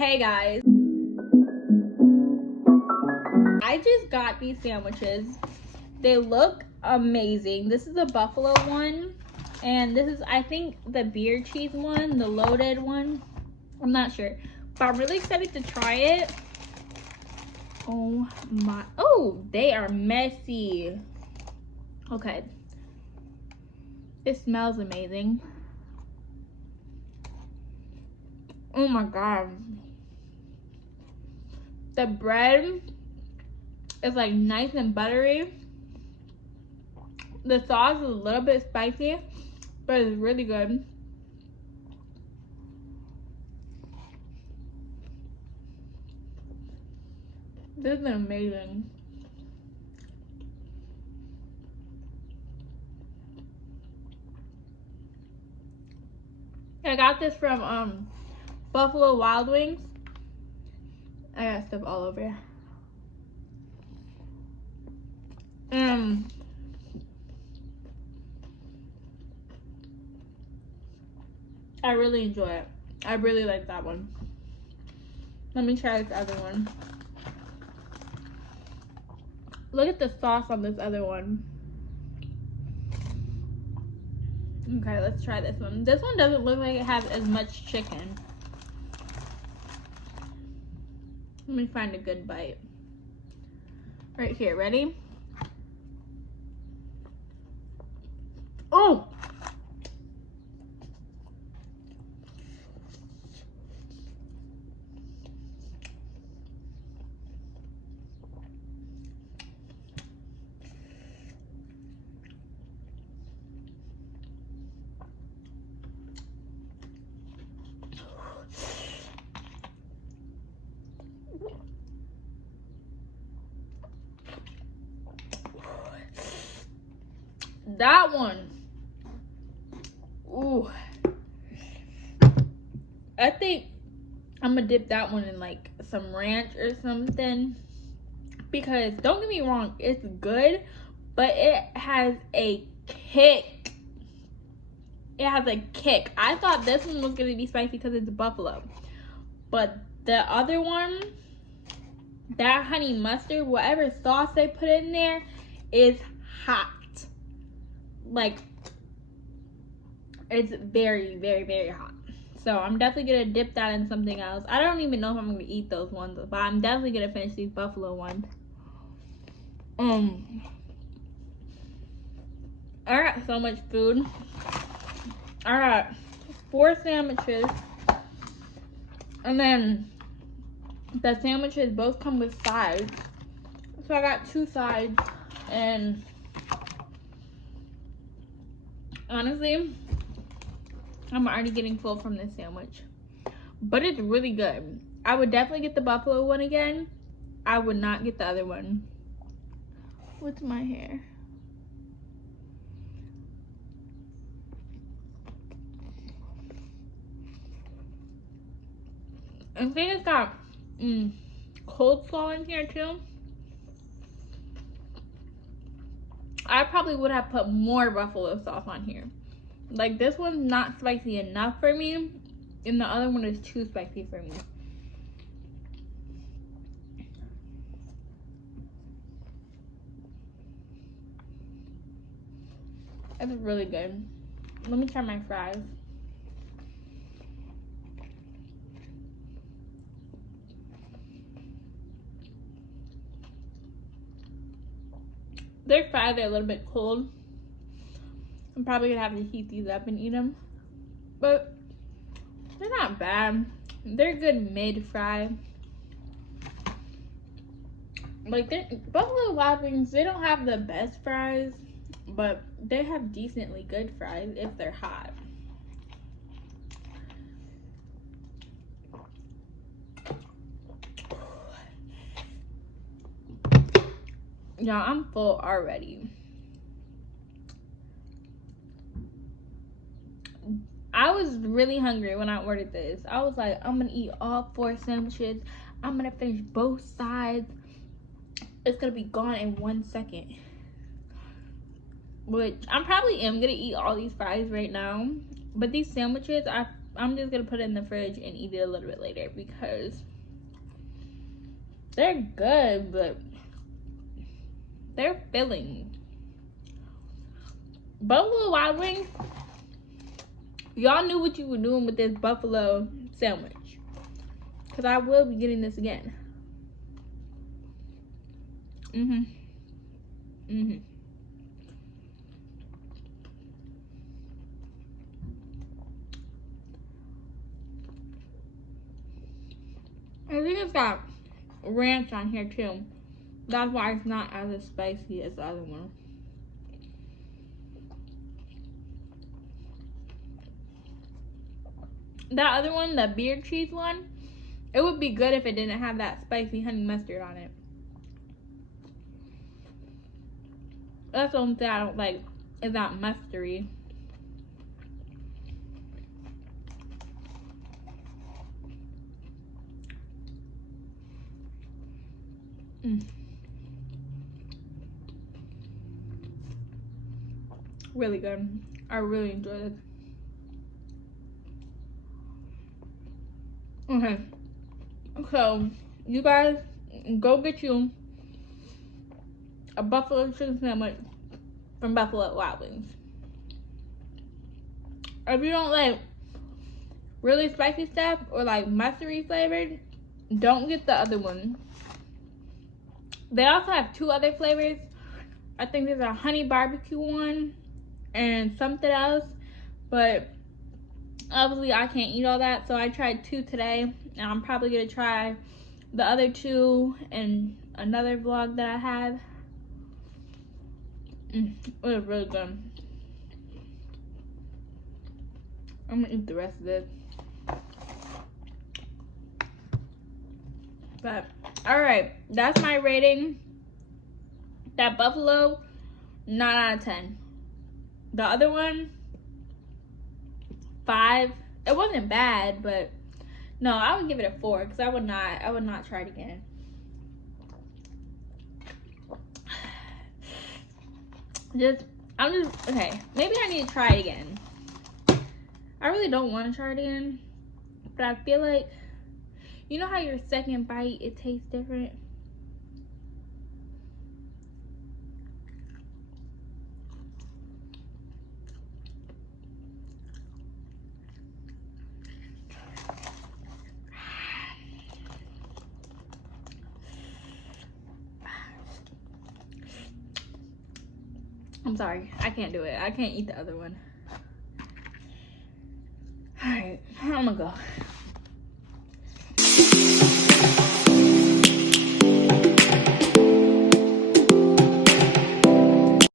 Hey guys, I just got these sandwiches. They look amazing. This is a buffalo one, and this is, I think, the beer cheese one, the loaded one. I'm not sure, but I'm really excited to try it. Oh my, oh, they are messy. Okay, it smells amazing. Oh my god, the bread is like nice and buttery. The sauce is a little bit spicy, but it's really good. This is amazing. I got this from Buffalo Wild Wings. I got stuff all over. I really enjoy it. I really like that one. Let me try this other one. Look at the sauce on this other one. Okay, let's try this one. This one doesn't look like it has as much chicken. Let me find a good bite. Right here, ready? Oh! That one. Ooh. I think I'm gonna dip that one in like some ranch or something, because don't get me wrong, it's good, but it has a kick. It has a kick. I thought this one was gonna be spicy because it's buffalo, but the other one, that honey mustard, whatever sauce they put in there, is hot. Like, it's very, very, very hot. So I'm definitely gonna dip that in something else. I don't even know if I'm gonna eat those ones, but I'm definitely gonna finish these buffalo ones. I got so much food. I got 4 sandwiches, and then the sandwiches both come with sides. So I got 2 sides, and honestly, I'm already getting full from this sandwich. But it's really good. I would definitely get the buffalo one again. I would not get the other one. What's my hair? I think it's got coleslaw in here too. I probably would have put more buffalo sauce on here. Like, this one's not spicy enough for me, and the other one is too spicy for me. It's really good. Let me try my fries. Their fries are a little bit cold. I'm probably gonna have to heat these up and eat them, but they're not bad. They're good mid fry. Like, Buffalo Wild Wings, they don't have the best fries, but they have decently good fries if they're hot. Y'all, I'm full already. I was really hungry when I ordered this. I was like, I'm gonna eat all 4 sandwiches. I'm gonna finish both sides. It's gonna be gone in 1 second. Which I'm probably am gonna eat all these fries right now. But these sandwiches, I I'm just gonna put it in the fridge and eat it a little bit later because they're good, but they're filling. Buffalo Wild Wings, y'all knew what you were doing with this buffalo sandwich. Because I will be getting this again. I think it's got ranch on here too. That's why it's not as spicy as the other one. That other one, the beer cheese one, it would be good if it didn't have that spicy honey mustard on it. That's the only thing I don't like, is that mustardy. Really good. I really enjoy this. Okay, so you guys go get you a buffalo chicken sandwich from Buffalo Wild Wings. If you don't like really spicy stuff or like mustardy flavored, don't get the other one. They also have two other flavors. I think there's a honey barbecue one and something else, but obviously I can't eat all that, so I tried two today, and I'm probably gonna try the other two in another vlog that I have. It was really good. I'm gonna eat the rest of this. But alright, that's my rating. That buffalo, 9 out of 10. The other one, 5. It wasn't bad, but no, I would give it a 4 because I would not try it again. Okay, maybe I need to try it again. I really don't want to try it again, but I feel like, you know how your second bite, it tastes different? I'm sorry, I can't do it. I can't eat the other one. Alright, I'm gonna go.